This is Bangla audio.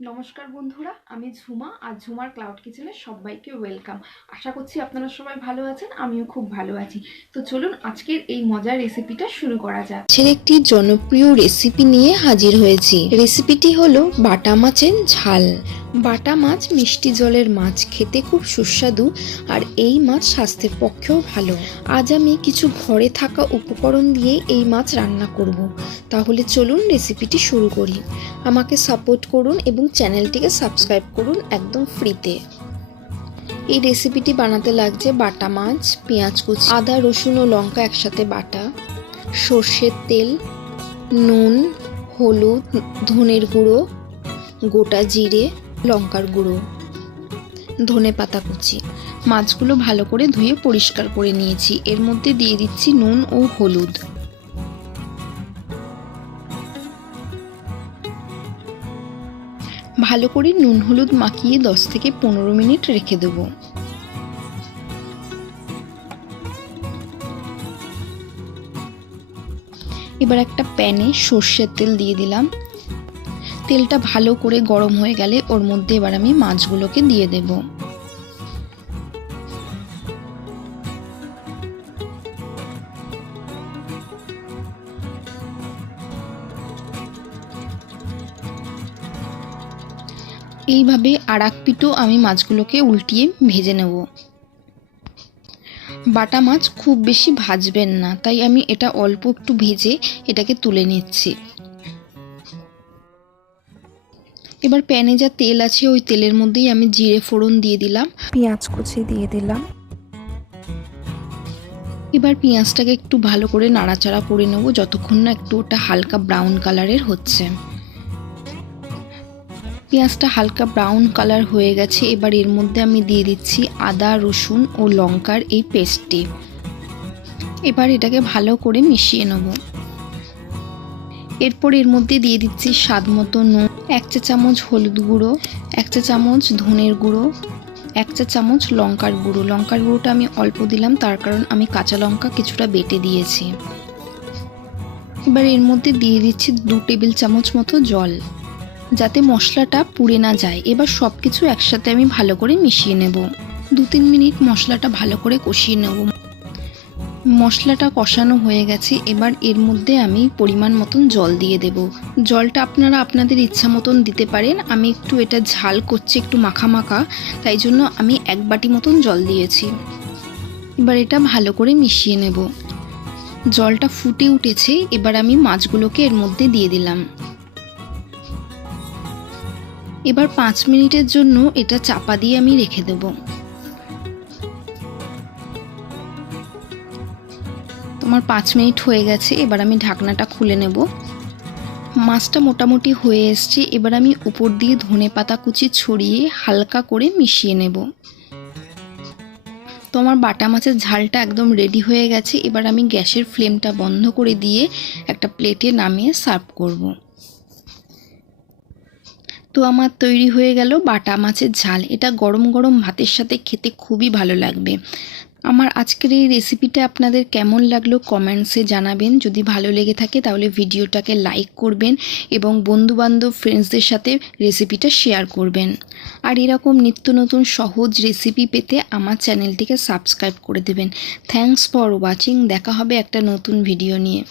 নমস্কার বন্ধুরা, আমি ঝুমা আর ঝুমার ক্লাউড কিচেনে সবাইকে ওয়েলকাম। আশা করছি আপনারা সবাই ভালো আছেন, আমিও খুব ভালো আছি। তো চলুন আজকের এই মজার রেসিপিটা শুরু করা যাক। মাছের একটি জনপ্রিয় রেসিপি নিয়ে হাজির হয়েছি। রেসিপিটি হলো বাটা মাছের ঝাল। বাটা মাছ মিষ্টি জলের মাছ, খেতে খুব সুস্বাদু আর এই মাছ স্বাস্থ্যের পক্ষেও ভালো। আজ আমি কিছু ঘরে থাকা উপকরণ দিয়ে এই মাছ রান্না করব। তাহলে চলুন রেসিপিটি শুরু করি। আমাকে সাপোর্ট করুন এবং চ্যানেলটিকে সাবস্ক্রাইব করুন একদম ফ্রিতে। এই রেসিপিটি বানাতে লাগছে বাটা মাছ, পেঁয়াজ কুচি, আদা রসুন ও লঙ্কা একসাথে বাটা, সর্ষের তেল, নুন, হলুদ, ধনের গুঁড়ো, গোটা জিরে, লঙ্কার গুঁড়ো, ধনে পাতা কুচি। মাছগুলো ভালো করে ধুয়ে পরিষ্কার করে নিয়েছি। এর মধ্যে দিয়ে দিচ্ছি নুন ও হলুদ। ভালো করে নুন হলুদ মাখিয়ে 10 থেকে 15 মিনিট রেখে দেবো। এবার একটা প্যানে সর্ষের তেল দিয়ে দিলাম। তেলটা ভালো করে গরম হয়ে গেলে ওর মধ্যে এবার আমি মাছগুলোকে দিয়ে দেব। এইভাবে আর এক পিঠও আমি মাছগুলোকে উল্টিয়ে ভেজে নেব। বাটা মাছ খুব বেশি ভাজবেন না, তাই আমি এটা অল্প একটু ভেজে এটাকে তুলে নিচ্ছি। এবার প্যানে যা তেল আছে ওই তেলের মধ্যেই আমি জিরে ফোড়ন দিয়ে দিলাম, পেঁয়াজ কুচি দিয়ে দিলাম। এবার পেঁয়াজটাকে একটু ভালো করে নাড়াচাড়া করে নেব যতক্ষণ না একটু ওটা হালকা ব্রাউন কালারের হচ্ছে। পেঁয়াজটা হালকা ব্রাউন কালার হয়ে গেছে। এবার এর মধ্যে আমি দিয়ে দিচ্ছি আদা রসুন ও লঙ্কার এই পেস্টটি। এবার এটাকে ভালো করে মিশিয়ে নেব। এরপর এর মধ্যে দিয়ে দিচ্ছি স্বাদ মতো নুন, 1 চা চামচ হলুদ গুঁড়ো, 1 চা চামচ ধনের গুঁড়ো, 1 চা চামচ লঙ্কার গুঁড়ো। লঙ্কার গুঁড়োটা আমি অল্প দিলাম, তার কারণ আমি কাঁচা লঙ্কা কিছুটা বেটে দিয়েছি। এবার এর মধ্যে দিয়ে দিচ্ছি 2 টেবিল চামচ মতো জল, যাতে মশলাটা পুড়ে না যায়। এবার সব কিছু একসাথে আমি ভালো করে মিশিয়ে নেব। 2-3 মিনিট মশলাটা ভালো করে কষিয়ে নেব। মশলাটা কষানো হয়ে গেছে। এবার এর মধ্যে আমি পরিমাণ মতন জল দিয়ে দেব। জলটা আপনারা আপনাদের ইচ্ছা মতন দিতে পারেন। আমি একটু এটা ঝাল করছি, একটু মাখা মাখা, তাই জন্য আমি 1 বাটি মতন জল দিয়েছি। এবার এটা ভালো করে মিশিয়ে নেব। জলটা ফুটে উঠেছে। এবার আমি মাছগুলোকে এর মধ্যে দিয়ে দিলাম। এবার 5 মিনিটের জন্য এটা চাপা দিয়ে আমি রেখে দেব। তোমার 5 মিনিট হয়ে গেছে। এবার আমি ঢাকনাটা খুলে নেব। মাছটা মোটামুটি হয়ে এসছে। এবার আমি উপর দিয়ে ধনে পাতা কুচি ছড়িয়ে হালকা করে মিশিয়ে নেব। তো আমার বাটা মাছের ঝালটা একদম রেডি হয়ে গেছে। এবার আমি গ্যাসের ফ্লেমটা বন্ধ করে দিয়ে একটা প্লেটে নামিয়ে সার্ভ করব। তো আমার তৈরি হয়ে গেল বাটা মাছের ঝাল। এটা গরম গরম ভাতের সাথে খেতে খুবই ভালো লাগবে। আমার আজকের এই রেসিপিটা আপনাদের কেমন লাগলো কমেন্টসে জানাবেন। যদি ভালো লেগে থাকে তাহলে ভিডিওটাকে লাইক করবেন এবং বন্ধুবান্ধব ফ্রেন্ডসদের সাথে রেসিপিটা শেয়ার করবেন। আর এরকম নিত্য নতুন সহজ রেসিপি পেতে আমার চ্যানেলটিকে সাবস্ক্রাইব করে দেবেন। Thanks for watching. দেখা হবে একটা নতুন ভিডিও নিয়ে।